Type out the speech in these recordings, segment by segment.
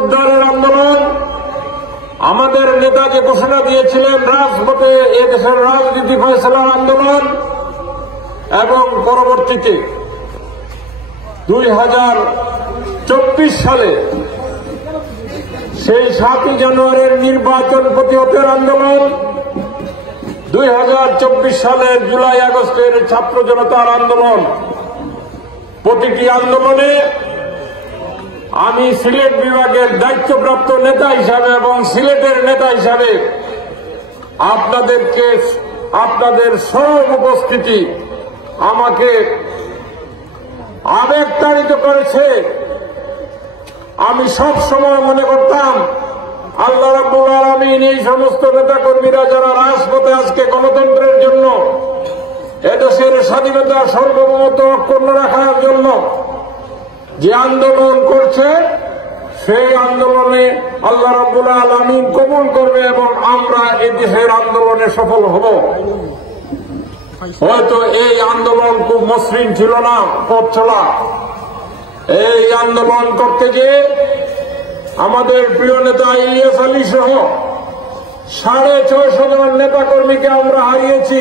পুনরুদ্ধারের আন্দোলন। আমাদের নেতা যে ঘোষণা দিয়েছিলেন রাজপথে এদেশের রাজনীতি ফয়সালার আন্দোলন, এবং পরবর্তীতে 2024 সালে সেই 7 জানুয়ারির নির্বাচন প্রতিহতের আন্দোলন, 2024 সালের জুলাই আগস্টের ছাত্র জনতার আন্দোলন, প্রতিটি আন্দোলনে আমি সিলেট বিভাগের দায়িত্বপ্রাপ্ত নেতা হিসাবে এবং সিলেটের নেতা হিসাবে আপনাদের সব উপস্থিতি আমাকে আবেগতাড়িত করেছে। আমি সব সময় মনে করতাম আল্লাহ রাব্বুল আলামিন এই সমস্ত নেতাকর্মীরা যারা রাজপথে আজকে গণতন্ত্রের জন্য, এদেশের স্বাধীনতা সার্বভৌমত্ব অক্ষুণ্ণ রাখার জন্য যে আন্দোলন করছে, সেই আন্দোলনে আল্লাহ রাব্বুল আলামিন কবুল করবে এবং আমরা এই দেশের আন্দোলনে সফল হব। হয়তো এই আন্দোলন খুব মসৃণ ছিল না পথ চলা। এই আন্দোলন করতে গিয়ে আমাদের প্রিয় নেতা ইলিয়াস আলী সহ 650 জন নেতাকর্মীকে আমরা হারিয়েছি।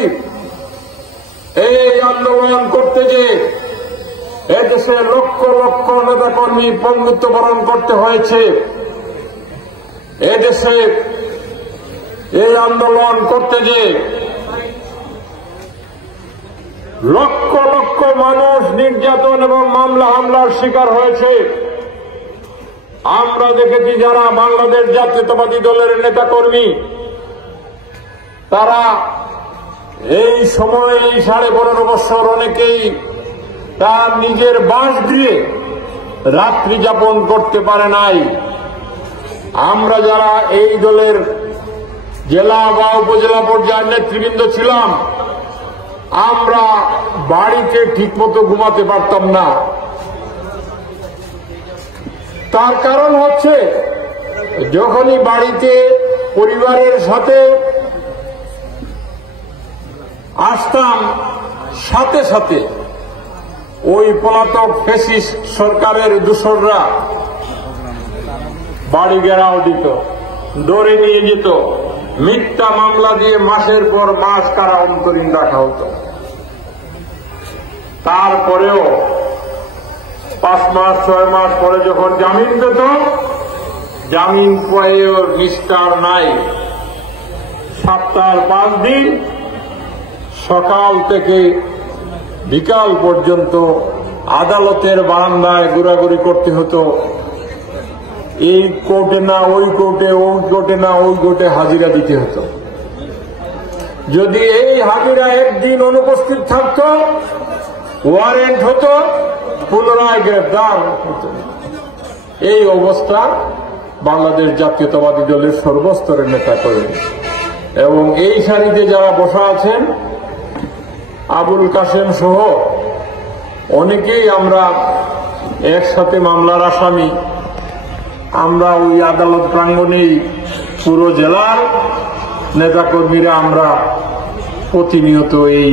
এই আন্দোলন করতে গিয়ে এদেশে লক্ষ লক্ষ নেতাকর্মী পঙ্গুত্ব বরণ করতে হয়েছে। এদেশে এই আন্দোলন করতে গিয়ে লক্ষ লক্ষ মানুষ নির্যাতন এবং মামলা হামলার শিকার হয়েছে। আমরা দেখেছি যারা বাংলাদেশ জাতীয়তাবাদী দলের নেতাকর্মী, তারা এই সময়ে এই 15.5 বছর অনেকেই তার নিজের বাসগৃহে রাত্রি যাপন করতে পারে নাই। আমরা যারা এই দলের জেলা বা উপজেলা পর্যায়ের নেতৃবৃন্দ ছিলাম, আমরা বাড়িতে ঠিকমতো ঘুমাতে পারতাম না। তার কারণ হচ্ছে যখনই বাড়িতে পরিবারের সাথে আসতাম, সাথে সাথে ওই পলাতক ফ্যাসিস্ট সরকারের দূষররা বাড়ি ঘেরাও দিত, ধরে নিয়ে যেত, মিথ্যা মামলা দিয়ে মাসের পর মাস কারা অন্তরীণ রাখা হতো। তারপরেও 5 মাস 6 মাস পরে যখন জামিন পেত, জামিন পেয়েও নিস্তার নাই। সপ্তাহের 5 দিন সকাল থেকে বিকাল পর্যন্ত আদালতের বারান্দায় ঘোরাঘুরি করতে হতো। এই কোর্টে না ওই কোর্টে, ওই কোর্টে না ওই কোর্টে হাজিরা দিতে হতো। যদি এই হাজিরা একদিন অনুপস্থিত থাকত, ওয়ারেন্ট হতো, পুনরায় গ্রেফতার হতো। এই অবস্থা বাংলাদেশ জাতীয়তাবাদী দলের সর্বস্তরের নেতা কর্মী এবং এই সারিতে যারা বসা আছেন, আবুল কাসেম সহ অনেকেই আমরা একসাথে মামলার আসামি। আমরা ওই আদালত প্রাঙ্গণেই পুরো জেলার নেতাকর্মীরা আমরা প্রতিনিয়ত এই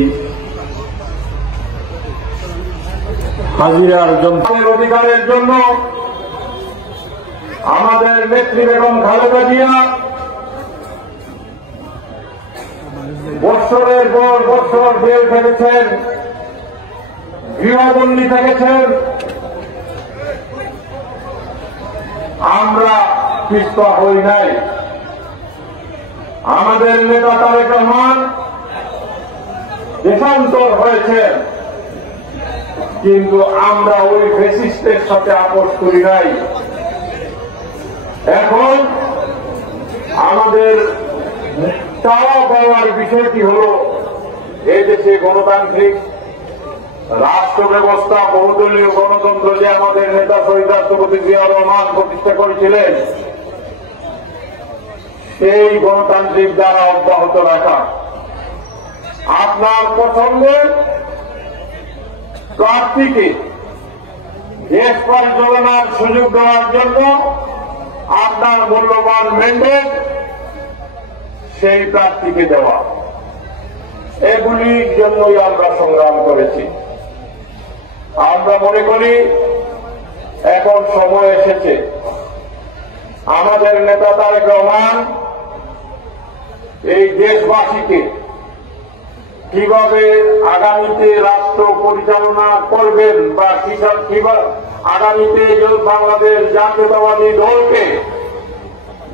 হাজিরার জনতার অধিকারের জন্য আমাদের নেত্রী বেগম খালেদা জিয়া বছরের পর বছর জেল খেটেছেন, গৃহবন্দী থেকেছেন। আমরা পিছপা হই নাই। আমাদের নেতা তারেক রহমান দেশান্তর হয়েছেন, কিন্তু আমরা ওই ফ্যাসিস্টের সাথে আপোষ করি নাই। এখন আমাদের চাওয়া পাওয়ার বিষয়টি হল এই দেশে গণতান্ত্রিক রাষ্ট্র ব্যবস্থা, বহুদলীয় গণতন্ত্র যে আমাদের নেতা শহীদ রাষ্ট্রপতি জিয়াউর রহমান প্রতিষ্ঠা করেছিলেন, সেই গণতান্ত্রিক দ্বারা অব্যাহত রাখা। আপনার পছন্দের প্রার্থীকে দেশ পরিচালনার সুযোগ দেওয়ার জন্য আপনার মূল্যবান ম্যান্ডেট সেই প্রার্থীকে দেওয়া, এগুলির জন্যই আমরা সংগ্রাম করেছি। আমরা মনে করি এখন সময় এসেছে আমাদের নেতা তারেক রহমান এই দেশবাসীকে কিভাবে আগামীতে রাষ্ট্র পরিচালনা করবেন বা কিভাবে আগামীতে বাংলাদেশ জাতীয়তাবাদী দলকে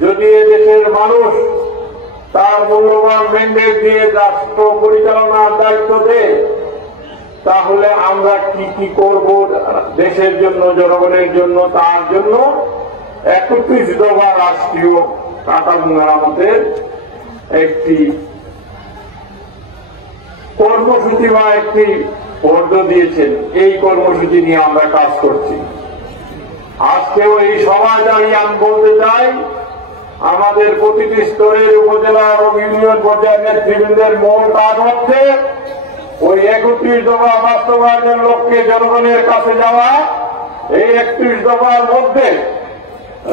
যদি দেশের মানুষ তার মূল্যবান ম্যান্ডেট দিয়ে রাষ্ট্র পরিচালনার দায়িত্ব দেয়, তাহলে আমরা কি কি করব দেশের জন্য, জনগণের জন্য, তার জন্য 31 দফা রাষ্ট্রীয় কাঠামো মেরামতের একটি কর্মসূচি বা একটি বর্গ দিয়েছেন। এই কর্মসূচি নিয়ে আমরা কাজ করছি। আজকেও এই সভায় দাঁড়িয়ে আমি বলতে চাই, আমাদের প্রতিটি স্তরের উপজেলা এবং ইউনিয়ন পর্যায়ের নেতৃবৃন্দের মূল কাজ হচ্ছে ওই 31 দফা বাস্তবায়নের লক্ষ্যে জনগণের কাছে যাওয়া। এই 31 দফার মধ্যে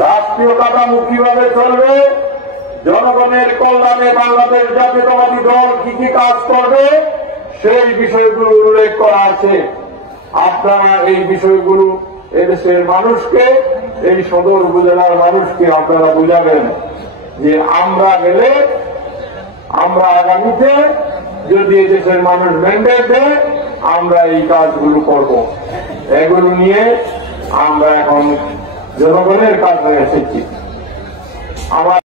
রাষ্ট্রীয় কাঠামো কিভাবে চলবে, জনগণের কল্যাণে বাংলাদেশ জাতীয়তাবাদী দল কি কি কাজ করবে, সেই বিষয়গুলো উল্লেখ করা আছে। আপনারা এই বিষয়গুলো এদেশের মানুষকে, এই সদর উপজেলার মানুষকে আপনারা বুঝাবেন যে আমরা গেলে, আমরা আগামীতে যদি এদেশের মানুষ ম্যান্ডেট দেয়, আমরা এই কাজগুলো করব। এগুলো নিয়ে আমরা এখন জনগণের কাছে এসেছি। আমার